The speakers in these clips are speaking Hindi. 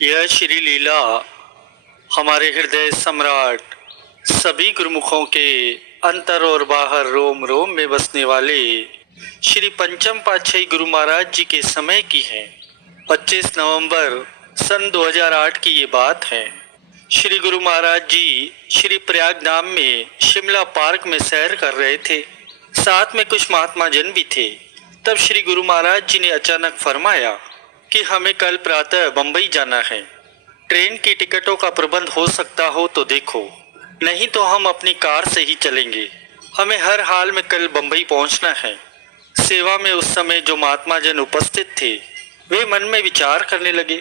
यह श्री लीला हमारे हृदय सम्राट सभी गुरुमुखों के अंतर और बाहर रोम रोम में बसने वाले श्री पंचम पातशाही गुरु महाराज जी के समय की है। 25 नवंबर सन 2008 की ये बात है। श्री गुरु महाराज जी श्री प्रयाग धाम में शिमला पार्क में सैर कर रहे थे। साथ में कुछ महात्मा जन भी थे। तब श्री गुरु महाराज जी ने अचानक फरमाया कि हमें कल प्रातः बंबई जाना है। ट्रेन की टिकटों का प्रबंध हो सकता हो तो देखो, नहीं तो हम अपनी कार से ही चलेंगे। हमें हर हाल में कल बंबई पहुंचना है। सेवा में उस समय जो महात्मा जन उपस्थित थे वे मन में विचार करने लगे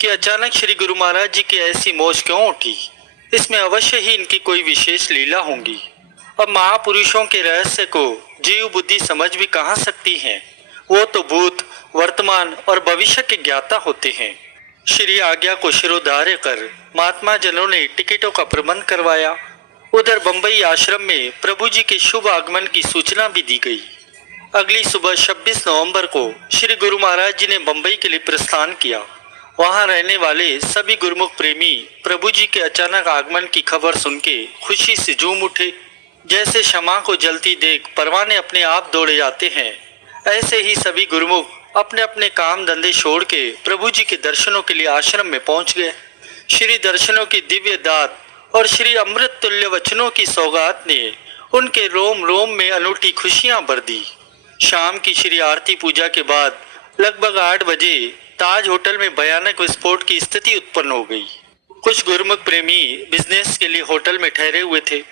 कि अचानक श्री गुरु महाराज जी की ऐसी मौज क्यों उठी। इसमें अवश्य ही इनकी कोई विशेष लीला होंगी। अब महापुरुषों के रहस्य को जीव बुद्धि समझ भी कहाँ सकती है। वो तो भूत, वर्तमान और भविष्य के ज्ञाता होते हैं। श्री आज्ञा को शिरोधार्य कर महात्मा जनों ने टिकटों का प्रबंध करवाया। उधर बंबई आश्रम में प्रभु जी के शुभ आगमन की सूचना भी दी गई। अगली सुबह 26 नवंबर को श्री गुरु महाराज जी ने बंबई के लिए प्रस्थान किया। वहां रहने वाले सभी गुरुमुख प्रेमी प्रभु जी के अचानक आगमन की खबर सुन के खुशी से झूम उठे। जैसे शमा को जलती देख परवाने अपने आप दौड़े जाते हैं, ऐसे ही सभी गुरुमुख अपने अपने काम धंधे छोड़ के प्रभु जी के दर्शनों के लिए आश्रम में पहुंच गए। श्री दर्शनों की दिव्य दात और श्री अमृत तुल्य वचनों की सौगात ने उनके रोम रोम में अनूठी खुशियां भर दी। शाम की श्री आरती पूजा के बाद लगभग 8 बजे ताज होटल में भयानक विस्फोट की स्थिति उत्पन्न हो गई। कुछ गुरुमुख प्रेमी बिजनेस के लिए होटल में ठहरे हुए थे,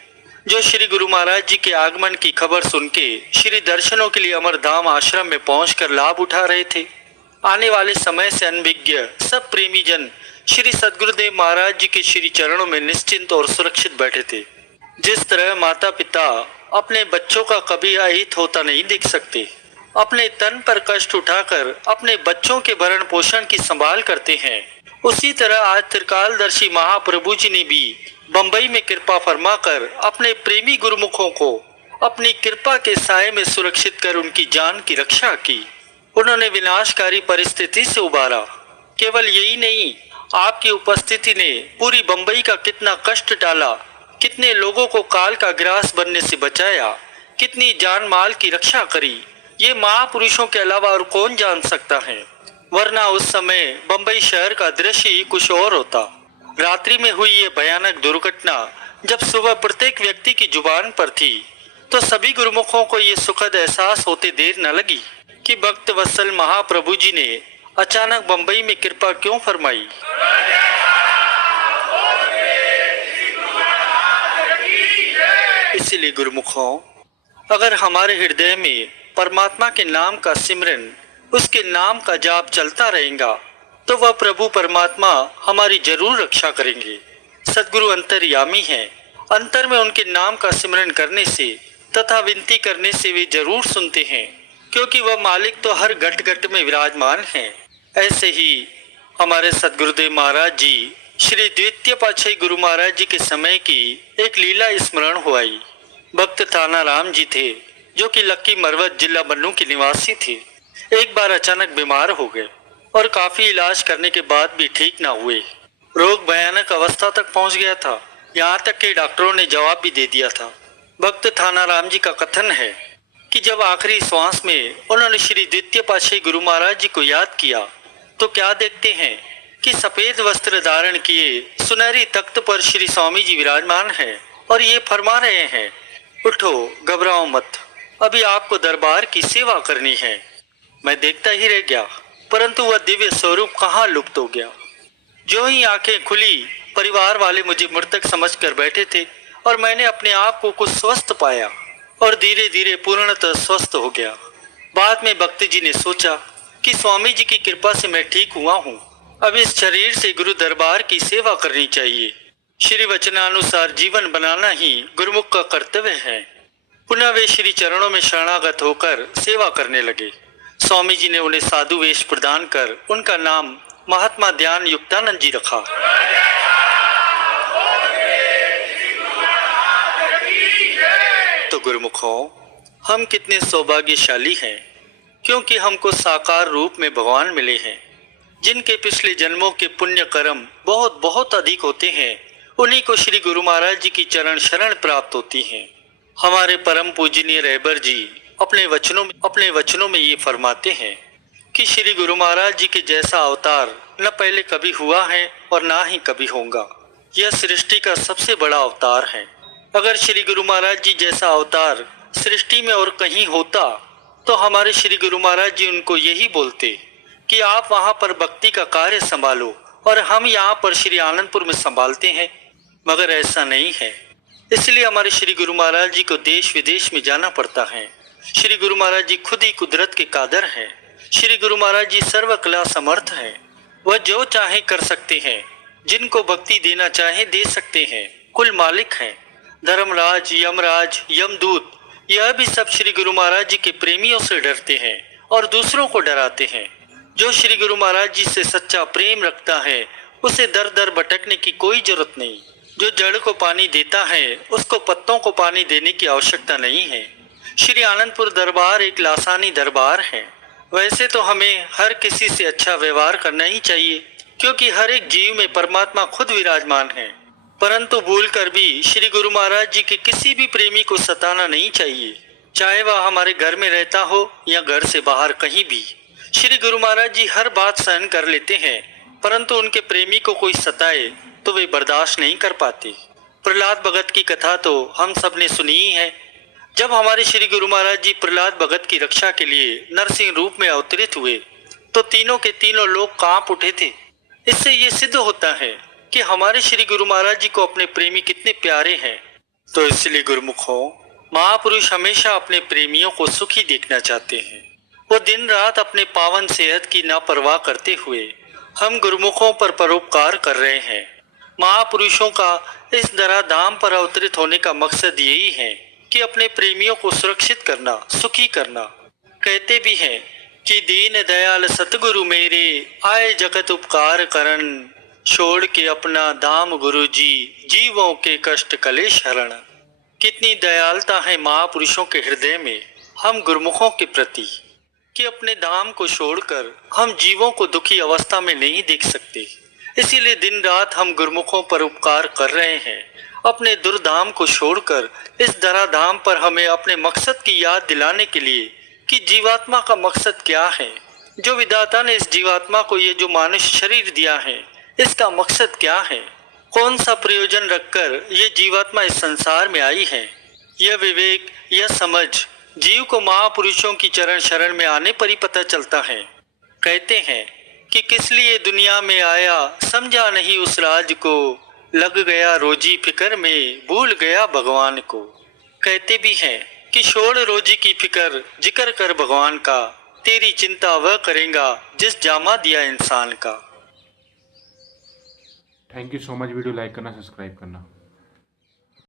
जो श्री गुरु महाराज जी के आगमन की खबर सुन के श्री दर्शनों के लिए अमरधाम आश्रम में पहुंचकर लाभ उठा रहे थे। आने वाले समय से अनभिज्ञ सब प्रेमी जन श्री सद्गुरुदेव महाराज जी के श्री चरणों में निश्चिंत और सुरक्षित बैठे थे। जिस तरह माता पिता अपने बच्चों का कभी अहित होता नहीं देख सकते, अपने तन पर कष्ट उठाकर अपने बच्चों के भरण पोषण की संभाल करते हैं, उसी तरह आज त्रिकालदर्शी महाप्रभु जी ने भी बंबई में कृपा फरमाकर अपने प्रेमी गुरुमुखों को अपनी कृपा के साए में सुरक्षित कर उनकी जान की रक्षा की। उन्होंने विनाशकारी परिस्थिति से उबारा। केवल यही नहीं, आपकी उपस्थिति ने पूरी बंबई का कितना कष्ट टाला, कितने लोगों को काल का ग्रास बनने से बचाया, कितनी जान माल की रक्षा करी, ये महापुरुषों के अलावा और कौन जान सकता है। वरना उस समय बंबई शहर का दृश्य ही कुछ और होता। रात्रि में हुई ये भयानक दुर्घटना जब सुबह प्रत्येक व्यक्ति की जुबान पर थी, तो सभी गुरुमुखों को ये सुखद एहसास होते देर न लगी कि भक्त वत्सल महाप्रभु जी ने अचानक बंबई में कृपा क्यों फरमाई। इसीलिए गुरुमुखों, अगर हमारे हृदय में परमात्मा के नाम का सिमरन, उसके नाम का जाप चलता रहेगा, तो वह प्रभु परमात्मा हमारी जरूर रक्षा करेंगे। सद्गुरु अंतर्यामी हैं। अंतर में उनके नाम का सिमरन करने से तथा विनती करने से वे जरूर सुनते हैं, क्योंकि वह मालिक तो हर घट घट में विराजमान हैं। ऐसे ही हमारे सद्गुरुदेव महाराज जी श्री द्वितीय पातशाही गुरु महाराज जी के समय की एक लीला स्मरण हुई। भक्त थाना राम जी थे, जो कि लक्की मरवत जिला बन्नू के निवासी थे। एक बार अचानक बीमार हो गए और काफी इलाज करने के बाद भी ठीक ना हुए। रोग भयानक अवस्था तक पहुंच गया था, यहाँ तक कि डॉक्टरों ने जवाब भी दे दिया था। भक्त थाना राम जी का कथन है कि जब आखिरी श्वास में उन्होंने श्री द्वितीय पातशाही गुरु महाराज जी को याद किया, तो क्या देखते हैं कि सफेद वस्त्र धारण किए सुनहरी तख्त पर श्री स्वामी जी विराजमान है और ये फरमा रहे हैं, उठो, घबराओ मत, अभी आपको दरबार की सेवा करनी है। मैं देखता ही रह गया, परंतु वह दिव्य स्वरूप कहाँ लुप्त हो गया। जो ही आंखें खुली, परिवार वाले मुझे मृतक समझकर बैठे थे और मैंने अपने आप को कुछ स्वस्थ पाया और धीरे धीरे पूर्णतः स्वस्थ हो गया। बाद में भक्त जी ने सोचा कि स्वामी जी की कृपा से मैं ठीक हुआ हूँ, अब इस शरीर से गुरु दरबार की सेवा करनी चाहिए। श्री वचनानुसार जीवन बनाना ही गुरुमुख का कर्तव्य है। पुनः वे श्री चरणों में शरणागत होकर सेवा करने लगे। स्वामी जी ने उन्हें साधु वेश प्रदान कर उनका नाम महात्मा ध्यान युक्तानंद जी रखा। तो गुरुमुखों, हम कितने सौभाग्यशाली हैं, क्योंकि हमको साकार रूप में भगवान मिले हैं। जिनके पिछले जन्मों के पुण्य कर्म बहुत बहुत अधिक होते हैं, उन्हीं को श्री गुरु महाराज जी की चरण शरण प्राप्त होती है। हमारे परम पूजनीय रहबर जी अपने वचनों में ये फरमाते हैं कि श्री गुरु महाराज जी के जैसा अवतार न पहले कभी हुआ है और ना ही कभी होगा। यह सृष्टि का सबसे बड़ा अवतार है। अगर श्री गुरु महाराज जी जैसा अवतार सृष्टि में और कहीं होता तो हमारे श्री गुरु महाराज जी उनको यही बोलते कि आप वहां पर भक्ति का कार्य संभालो और हम यहाँ पर श्री आनंदपुर में संभालते हैं। मगर ऐसा नहीं है, इसलिए हमारे श्री गुरु महाराज जी को देश विदेश में जाना पड़ता है। श्री गुरु महाराज जी खुद ही कुदरत के कादर हैं। श्री गुरु महाराज जी सर्व कला समर्थ हैं। वह जो चाहे कर सकते हैं, जिनको भक्ति देना चाहे दे सकते हैं। कुल मालिक हैं। धर्मराज, यमराज, यमदूत, यह भी सब श्री गुरु महाराज जी के प्रेमियों से डरते हैं और दूसरों को डराते हैं। जो श्री गुरु महाराज जी से सच्चा प्रेम रखता है उसे दर दर भटकने की कोई जरूरत नहीं। जो जड़ को पानी देता है उसको पत्तों को पानी देने की आवश्यकता नहीं है। श्री आनंदपुर दरबार एक लासानी दरबार है। वैसे तो हमें हर किसी से अच्छा व्यवहार करना ही चाहिए, क्योंकि हर एक जीव में परमात्मा खुद विराजमान है। परंतु भूलकर भी श्री गुरु महाराज जी के किसी भी प्रेमी को सताना नहीं चाहिए, चाहे वह हमारे घर में रहता हो या घर से बाहर कहीं भी। श्री गुरु महाराज जी हर बात सहन कर लेते हैं, परंतु उनके प्रेमी को कोई सताए तो वे बर्दाश्त नहीं कर पाते। प्रहलाद भगत की कथा तो हम सब ने सुनी ही है। जब हमारे श्री गुरु महाराज जी प्रहलाद भगत की रक्षा के लिए नरसिंह रूप में अवतरित हुए तो तीनों के तीनों लोग कांप उठे थे। इससे ये सिद्ध होता है कि हमारे श्री गुरु महाराज जी को अपने प्रेमी कितने प्यारे हैं। तो इसलिए गुरुमुखों, महापुरुष हमेशा अपने प्रेमियों को सुखी देखना चाहते हैं। वो दिन रात अपने पावन सेहत की नापरवाह करते हुए हम गुरुमुखों पर परोपकार कर रहे हैं। महापुरुषों का इस धराधाम पर अवतरित होने का मकसद यही है कि अपने प्रेमियों को सुरक्षित करना, सुखी करना। कहते भी हैं कि दीन दयाल सतगुरु मेरे आए जगत उपकार करन, छोड़ के अपना धाम गुरु जी जीवों के कष्ट कलेश हरण। कितनी दयालुता है महापुरुषों के हृदय में हम गुरुमुखों के प्रति कि अपने धाम को छोड़कर हम जीवों को दुखी अवस्था में नहीं देख सकते। इसीलिए दिन रात हम गुरुमुखों पर उपकार कर रहे हैं। अपने दुर्धाम को छोड़कर इस धराधाम पर हमें अपने मकसद की याद दिलाने के लिए कि जीवात्मा का मकसद क्या है। जो विधाता ने इस जीवात्मा को ये जो मानुष शरीर दिया है, इसका मकसद क्या है, कौन सा प्रयोजन रखकर ये जीवात्मा इस संसार में आई है। यह विवेक, यह समझ जीव को महापुरुषों की चरण शरण में आने पर ही पता चलता है। कहते हैं कि किस लिए दुनिया में आया समझा नहीं उस राज को, लग गया रोजी फिकर में भूल गया भगवान को। कहते भी हैं कि छोड़ रोजी की फिकर जिक्र कर भगवान का, तेरी चिंता वह करेगा जिस जामा दिया इंसान का। Thank you so much. Video like करना, सब्सक्राइब करना।